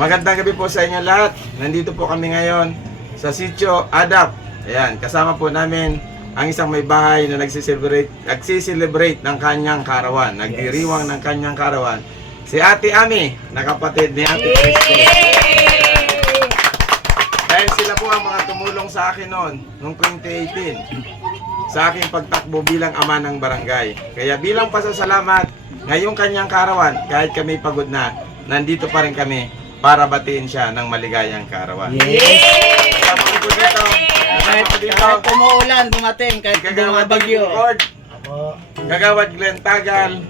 Magandang gabi po sa inyo lahat. Nandito po kami ngayon sa Sitio Adap. Ayan, kasama po namin ang isang may bahay na nagsiselebrate ng kanyang karawan. Nagdiriwang ng kanyang karawan. Si Ate Ami, na kapatid ni Ate Christy. Dahil sila po ang mga tumulong sa akin noong 2018 sa aking pagtakbo bilang ama ng barangay. Kaya bilang pasasalamat, ngayong kanyang karawan, kahit kami pagod na, nandito pa rin kami para batiin siya ng maligayang karawan. Yes! Kasama ko dito, Kahit umuulan, dumating, kahit Kagawad bagyo. Record, Kagawad Glenn Tagal.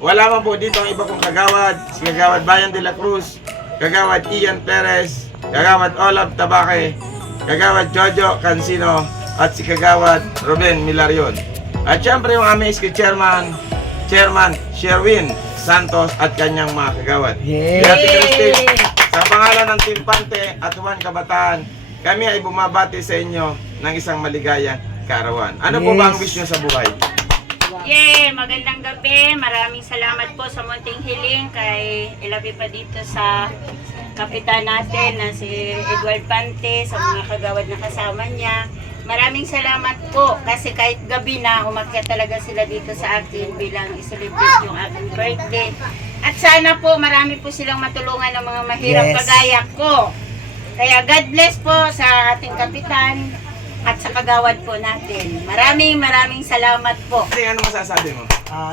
Wala man po dito ang iba kong kagawad. Si Kagawad Bayan de la Cruz, Kagawad Ian Perez, Kagawad Olaf Tabaque, Kagawad Jojo Cancino, at si Kagawad Ruben Milarion. At syempre yung aming Chairman Sherwin Santos at kanyang mga kagawad. Yay! Kaya Ate Christine, sa pangalan ng Team Pante at Juan Kabataan, kami ay bumabati sa inyo ng isang maligayang karawan. Ano po ba ang wish nyo sa buhay? Magandang gabi. Maraming salamat po sa munting hiling kay ilabi pa dito sa kapitan natin na si Edward Pante, sa mga kagawad na kasama niya. Maraming salamat po kasi kahit gabi na umakyat talaga sila dito sa akin bilang i-celebrate yung aking birthday. At sana po marami po silang matulungan ng mga mahirap kagaya ko. Kaya God bless po sa ating kapitan at sa kagawad po natin. Maraming salamat po. Kasi ano masasabi mo?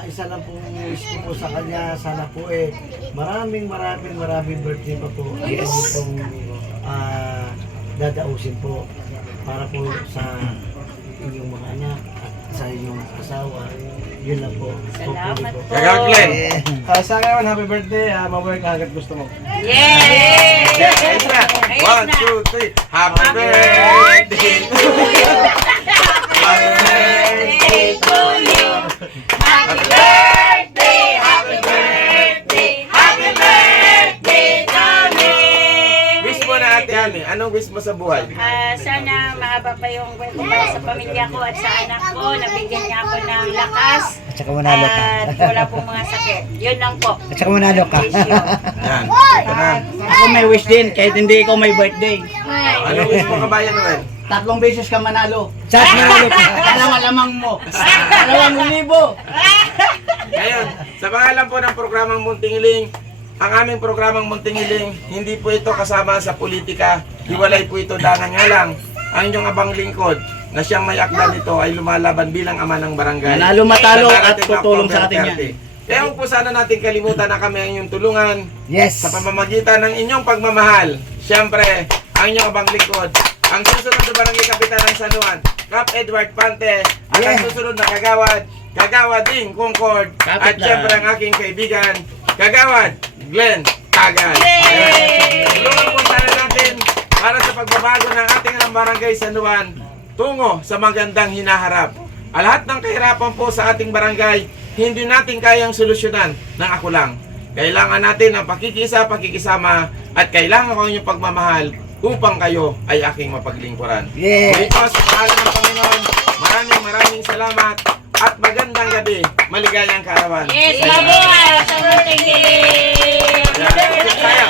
Isa lang pong wish ko po sa kanya, sana po maraming birthday pa po. Yes. Pong dadausin po para po sa inyong mga anak at sa inyong asawa. Yun lang po. Salamat po. Kagawad Glenn. Sa ngayon, happy birthday. Mabuhay ka agad gusto mo. Yay! Ayos na. Ayos 1, 2, 3. na. Happy birthday to you. Happy birthday to you. Happy birthday, happy birthday, happy birthday to me. Wish mo na Ate Ami, anong wish mo sa buhay? Sana mahaba pa yung kwento para sa pamilya ko at sa anak ko. Nabigyan niya ako ng lakas. At saka manalo ka. At wala pong mga sakit. Yun lang po. At saka manalo ka. Wish you. Yan. Ito na. Ako may wish din, kahit hindi ikaw may birthday. Anong wish mo kabayan naman? 3 beses ka manalo. Chat manalo ka. Alam-alamang mo. 2,000. Ngayon, sa pangalan po ng programang Munting Hiling, ang aming programang Munting Hiling, hindi po ito kasama sa politika. Hiwalay po ito dangan nga lang. Ang inyong abang lingkod na siyang may akda nito ay lumalaban bilang ama ng barangay. Manalo matalo Sa at darating na tutulong sa October atin yan. 30. Kaya huwag po sana natin kalimutan na kami ang inyong tulungan Yes. sa pamamagitan ng inyong pagmamahal. Siyempre, ang inyong abang lingkod, ang susunod na barangay kapitan ng San Juan, Cap Edward Pante, at ang susunod na Kagawad Ding Concord, at Kapit lang. siyempre ang aking kaibigan, Kagawad Glenn Tagal. Tulungan po sana natin para sa pagbabago ng ating barangay San Juan tungo sa magandang hinaharap. Lahat ng kahirapan po sa ating barangay, hindi natin kayang solusyonan ng ako lang. Kailangan natin ang pakikisama at kailangan ko inyong pagmamahal upang kayo ay aking mapaglingkuran. Yeah. Muli po sa pangalan ng Panginoon, maraming salamat at magandang gabi. Maligayang karawan. Yes, mabuhay sa munting hiling. Kaya,